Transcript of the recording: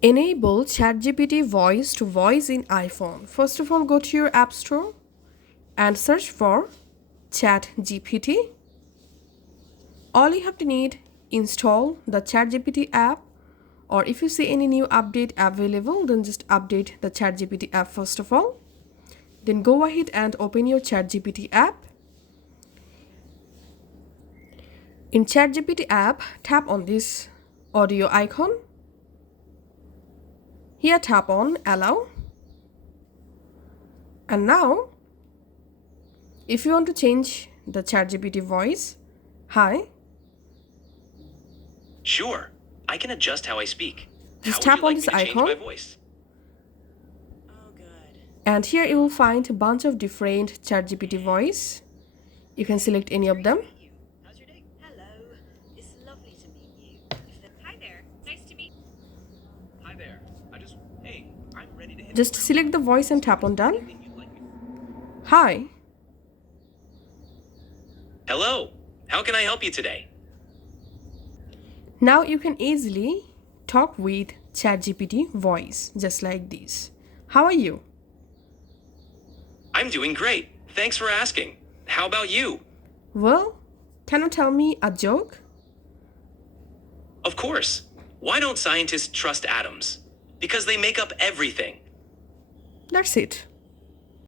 Enable ChatGPT voice to voice in iPhone. First of all, go to your App Store and search for ChatGPT. All you have to need, install the ChatGPT app, or if you see any new update available, then just update the ChatGPT app first of all. Then go ahead and open your ChatGPT app. In ChatGPT app, tap on this audio icon. Here tap on allow. And now, if you want to change the ChatGPT voice, hi, Sure, I can adjust how I speak. How just would tap you on like this me to change my icon. voice? Oh, good. And here you will find a bunch of different ChatGPT voice. You can select any of them. Meet you. How's your day? Hello. It's lovely to meet you. Hi there. Nice to meet. Hi there. Hey, I'm ready to hit Just the ground select the running. voice and So tap on is there done. anything you'd like me- Hi, Hello, how can I help you today? now you can easily talk with ChatGPT voice just like this. How are you? I'm doing great. Thanks for asking. How about you? Well, can you tell me a joke? Of course. Why don't scientists trust atoms? Because they make up everything. That's it.